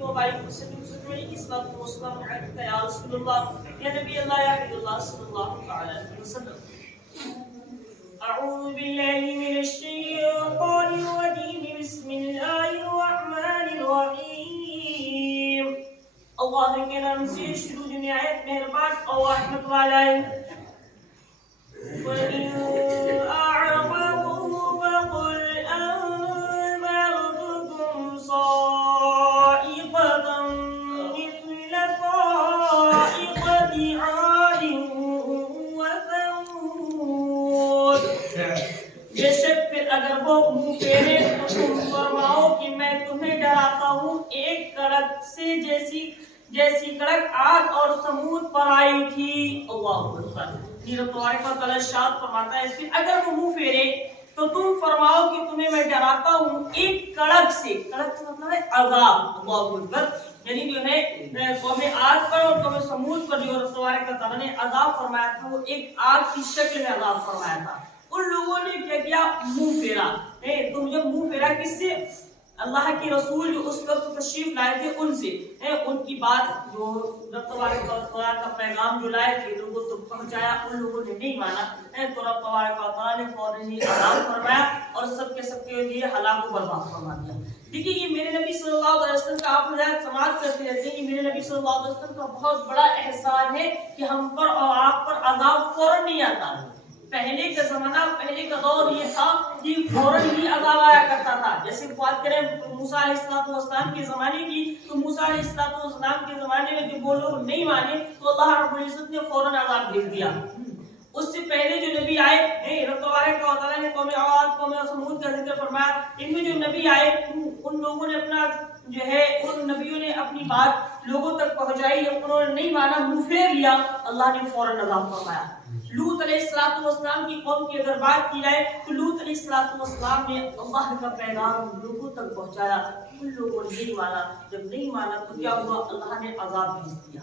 علیہ وآلہ وسلم کی صلاۃ و سلام علیک یا رسول اللہ یا نبی اللہ یا حبیب اللہ صلی اللہ تعالی علیہ وسلم۔ اعوذ باللہ من الشیطان الرجیم، بسم اللہ الرحمن الرحیم۔ اللہ کے نام سے شروع نہایت مہربان اور رحمت والا ہے۔ وَإِنْ أَعْرَضُوا فَقُلْ أَنذَرْتُكُمْ صَاعِقَةً مِثْلَ صَاعِقَةِ عَادٍ وَثَمُودَ۔ بے شک پھر اگر وہ منہ پھیرے تو تم فرماؤ کہ میں تمہیں ڈراتا ہوں ایک کڑک سے جیسی کڑک آگ اور ثمود پر آئی تھی۔ اللہ اکبر۔ رب تبارک و تعالی ارشاد فرماتا ہے پھر اگر وہ منہ پھیرے تو تم فرماؤ کہ تمہیں میں ڈراتا ہوں ایک کڑک سے مطلب ہے عذاب۔ اللہ اکبر۔ یعنی جو ہے قوم عاد پر اور قوم ثمود پر جو رب تبارک و تعالی نے عذاب فرمایا تھا وہ ایک آگ کی شکل میں عذاب فرمایا تھا۔ ان لوگوں نے کیا کیا؟ منہ پھیرا۔ تم جب منہ پھیرا کس سے؟ اللہ کے رسول جو اس وقت تشریف لائے تھے ان سے، ان کی بات جو رب تبارک و تعالی کا پیغام جو لائے تھے لوگوں تک پہنچایا، ان لوگوں نے نہیں مانا تو رب تبارک و تعالی نے فوراً ہی عذاب فرمایا اور سب کے لیے ہلاک و برباد فرما دیا۔ دیکھیے یہ میرے نبی صلی اللہ علیہ وسلم کا آپ مجھے سماعت کرتے رہتے ہیں کہ میرے نبی صلی اللہ علیہ وسلم کا بہت بڑا احسان ہے کہ ہم پر اور آپ پر عذاب فوراً نہیں آتا۔ پہلے کا زمانہ، پہلے کا دور یہ تھا کہ فوراً ہی عذاب آیا کرتا تھا۔ جیسے بات کریں موسیٰ علیہ السلام کے زمانے کی تو موسیٰ علیہ السلام کے زمانے میں جب وہ لوگ نہیں مانے تو اللہ رب العزت نے فوراً عذاب بھیج دیا۔ اس سے پہلے جو نبی آئے رب تبارک و تعالی نے قوم عاد قوم ثمود کا ذکر فرمایا، ان میں جو نبی آئے ان لوگوں نے اپنا جو ہے ان نبیوں نے اپنی بات لوگوں تک پہنچائی، انہوں نے نہیں مانا، منہ پھیر لیا، اللہ نے فوراً عذاب فرمایا۔ لوط علیہ السلام کی قوم کی اگر بات کی جائے تو لوط علیہ السلام نے اللہ کا پیغام لوگوں تک پہنچایا، ان لوگوں نے نہیں مانا، جب نہیں مانا تو کیا ہوا؟ اللہ نے عذاب بھیج دیا۔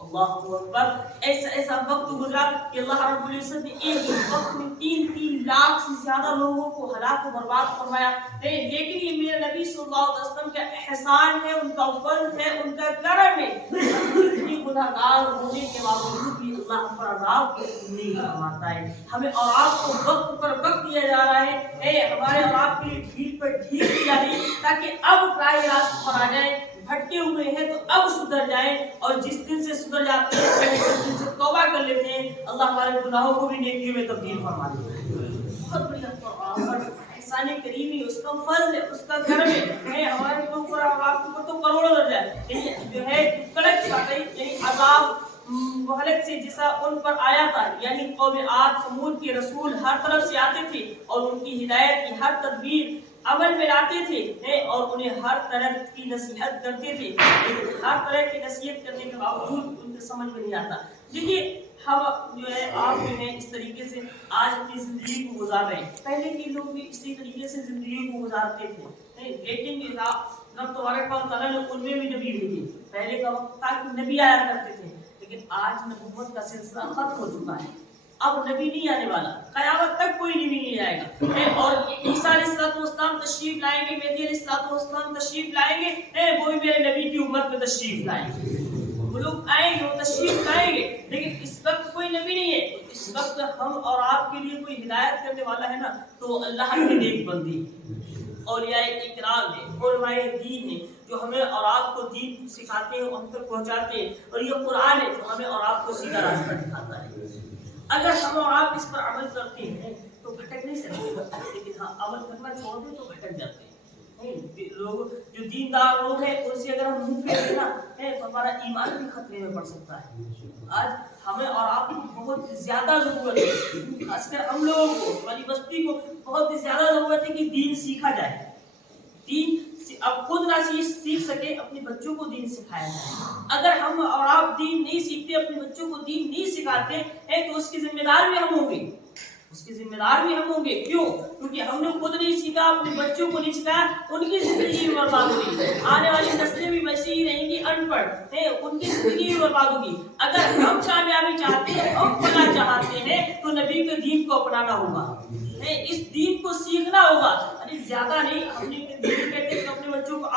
اللہ اکبر۔ ایسا وقت گزرا کہ اللہ رب العزت نے ایک وقت میں 3 لاکھ سے زیادہ لوگوں کو ہلاک و برباد فرمایا۔ لیکن یہ میرے نبی صلی اللہ علیہ وسلم کا احسان ہے، ان کا فضل ہے، ان کا کرم ہے۔ اتنی گناہگار ہونے کے باوجود بھی اللہ ہم پر عذاب نہیں فرماتا ہے۔ ہمیں اور آپ کو وقت پر وقت دیا جا رہا ہے، ہمارے اور آپ کے لیے ڈھیل پر ڈھیل دی جا رہی ہے تاکہ اب راہ راست پر آ جائیں۔ بھٹکے ہوئے ہیں تو اب سدھر جائیں، اور جس دن سے سدھر جاتے ہیں اس دن سے توبہ کر لیتے ہیں اللہ ہمارے گناہوں کو بھی نیکیوں میں تبدیل فرما دیتا ہے۔ بہت بڑی احسان کریمی، اس کا فضل ہے، اس کا کرم ہے ہمارے اوپر، آپ کے اوپر تو کروڑوں درجہ ہے جو ہے کڑک یعنی عذاب مہلک سے جیسا ان پر آیا تھا۔ یعنی قوم عاد ثمود کے رسول ہر طرف سے آتے تھے اور ان کی ہدایت کی ہر تدبیر عمل میں لاتے تھے اور انہیں ہر طرح کی نصیحت کرتے تھے، لیکن ہر طرح کی نصیحت کرنے کے باوجود ان کو سمجھ میں نہیں آتا۔ دیکھیے ہم جو ہے آپ جو ہے اس طریقے سے آج اپنی زندگی کو گزار رہے ہیں، پہلے کے لوگ بھی اسی طریقے سے زندگی کو گزارتے تھے، لیکن رب تبارک و تعالی نے ان میں بھی نبی بھیجے۔ پہلے کا وقت تھا کہ نبی آیا کرتے تھے، لیکن آج نبوت کا سلسلہ ختم ہو چکا ہے، اب نبی نہیں آنے والا، قیامت تک کوئی نبی نہیں آئے گا۔ اور عیسیٰ علیہ السلام تشریف لائیں گے، مہدی علیہ السلام تشریف لائیں گے، وہ بھی میرے نبی کی امت میں تشریف لائیں گے۔ وہ لوگ آئیں گے، وہ تشریف لائیں گے، لیکن اس وقت کوئی نبی نہیں ہے۔ اس وقت ہم اور آپ کے لیے کوئی ہدایت کرنے والا ہے نا تو اللہ کے نیک بندے، اولیاء اکرام ہیں، علماء دین ہیں جو ہمیں اور آپ کو دین سکھاتے ہیں، ہم تک پہنچاتے ہیں، اور یہ قرآن ہے جو ہمیں اور آپ کو سیدھا راستہ دکھاتا ہے۔ اگر ہم اور آپ اس پر عمل کرتے ہیں تو بھٹک نہیں سکتے، لیکن ہاں عمل کرنا چھوڑ دیں تو بھٹک جاتے ہیں۔ لوگ جو دیندار لوگ ہیں ان سے اگر ہم منہ پھیریں نا تو ہمارا ایمان بھی خطرے میں پڑ سکتا ہے۔ آج ہمیں اور آپ کو بہت زیادہ ضرورت ہے، خاص کر ہم لوگوں کو، ہماری بستی کو بہت زیادہ ضرورت ہے کہ دین سیکھا جائے۔ دین اب خود نہ سیکھ سکے، اپنے بچوں کو دین سکھایا جائے۔ اگر ہم اور آپ دین نہیں سیکھتے، اپنے بچوں کو دین نہیں سکھاتے تو اس کی ذمہ دار بھی ہم ہوں گے، کیوں؟ کیونکہ ہم نے خود نہیں سیکھا، اپنے بچوں کو نہیں سکھایا، ان کی زندگی بھی برباد ہوگی، آنے والی نسلیں بھی ویسے ہی رہیں گی ان پڑھ، ان کی زندگی بھی برباد ہوگی۔ اگر ہم کامیابی چاہتے ہیں، ہم فلاح چاہتے ہیں تو نبی کے دین کو اپنانا ہوگا، اس دین کو سیکھنا ہوگا، زیادہ نہیں۔ ہم نے کہتے ہیں کہ اپنے بچوں کو